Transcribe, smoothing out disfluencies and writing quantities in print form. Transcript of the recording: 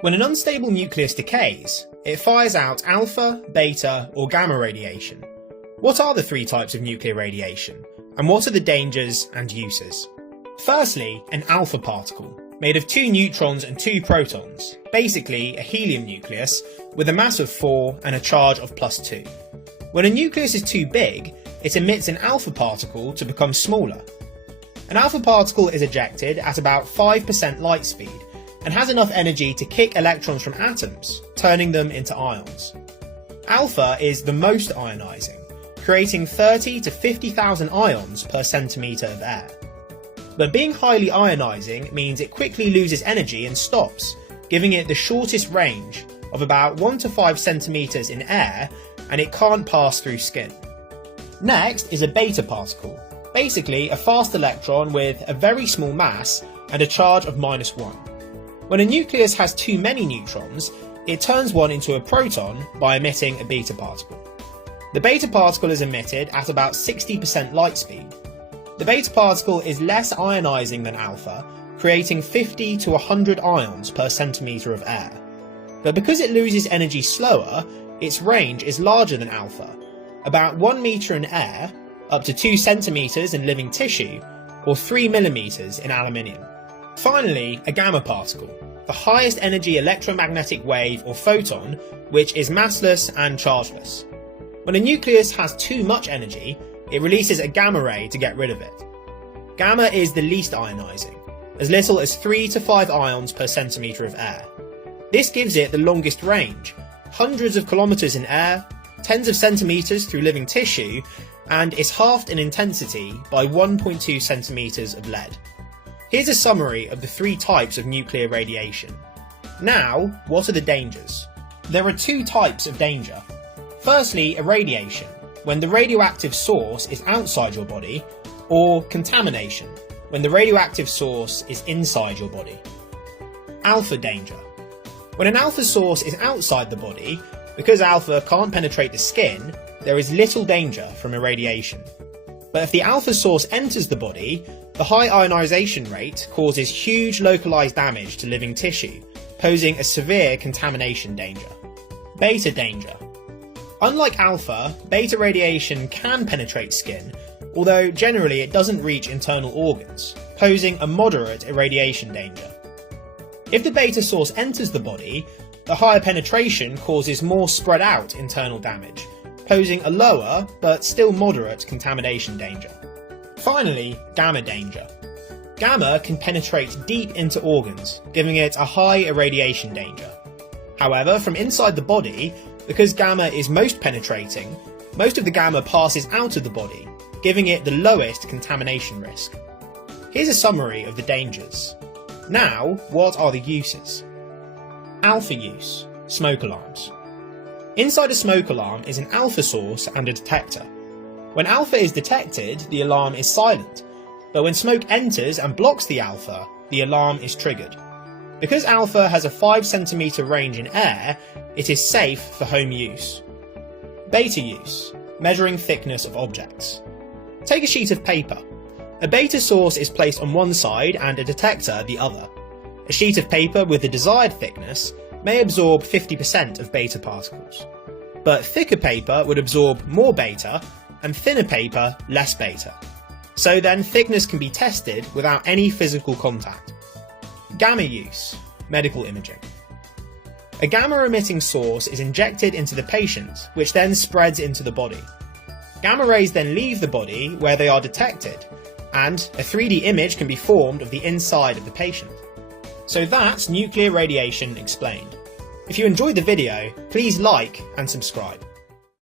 When an unstable nucleus decays, it fires out alpha, beta, or gamma radiation. What are the three types of nuclear radiation, and what are the dangers and uses? Firstly, an alpha particle, made of 2 neutrons and 2 protons, basically a helium nucleus with a mass of 4 and a charge of +2. When a nucleus is too big, it emits an alpha particle to become smaller. An alpha particle is ejected at about 5% light speed, and has enough energy to kick electrons from atoms, turning them into ions. Alpha is the most ionising, creating 30 to 50,000 ions per centimetre of air. But being highly ionising means it quickly loses energy and stops, giving it the shortest range of about 1 to 5 centimetres in air, and it can't pass through skin. Next is a beta particle, basically a fast electron with a very small mass and a charge of -1. When a nucleus has too many neutrons, it turns one into a proton by emitting a beta particle. The beta particle is emitted at about 60% light speed. The beta particle is less ionising than alpha, creating 50 to 100 ions per centimetre of air. But because it loses energy slower, its range is larger than alpha, about 1 metre in air, up to 2 centimetres in living tissue, or 3 millimetres in aluminium. Finally, a gamma particle, the highest energy electromagnetic wave or photon, which is massless and chargeless. When a nucleus has too much energy, it releases a gamma ray to get rid of it. Gamma is the least ionising, as little as 3 to 5 ions per centimetre of air. This gives it the longest range, hundreds of kilometres in air, tens of centimetres through living tissue, and is halved in intensity by 1.2 centimetres of lead. Here's a summary of the 3 types of nuclear radiation. Now, what are the dangers? There are 2 types of danger. Firstly, irradiation, when the radioactive source is outside your body, or contamination, when the radioactive source is inside your body. Alpha danger. When an alpha source is outside the body, because alpha can't penetrate the skin, there is little danger from irradiation. But if the alpha source enters the body, the high ionisation rate causes huge localised damage to living tissue, posing a severe contamination danger. Beta danger. Unlike alpha, beta radiation can penetrate skin, although generally it doesn't reach internal organs, posing a moderate irradiation danger. If the beta source enters the body, the higher penetration causes more spread out internal damage, posing a lower but still moderate contamination danger. Finally, gamma danger. Gamma can penetrate deep into organs, giving it a high irradiation danger. However, from inside the body, because gamma is most penetrating, most of the gamma passes out of the body, giving it the lowest contamination risk. Here's a summary of the dangers. Now, what are the uses? Alpha use. Smoke alarms. Inside a smoke alarm is an alpha source and a detector. When alpha is detected, the alarm is silent, but when smoke enters and blocks the alpha, the alarm is triggered. Because alpha has a 5 centimetre range in air, it is safe for home use. Beta use. Measuring thickness of objects. Take a sheet of paper. A beta source is placed on one side and a detector the other. A sheet of paper with the desired thickness may absorb 50% of beta particles. But thicker paper would absorb more beta, and thinner paper less beta. So then thickness can be tested without any physical contact. Gamma use. Medical imaging. A gamma-emitting source is injected into the patient, which then spreads into the body. Gamma rays then leave the body where they are detected, and a 3D image can be formed of the inside of the patient. So that's nuclear radiation explained. If you enjoyed the video, please like and subscribe.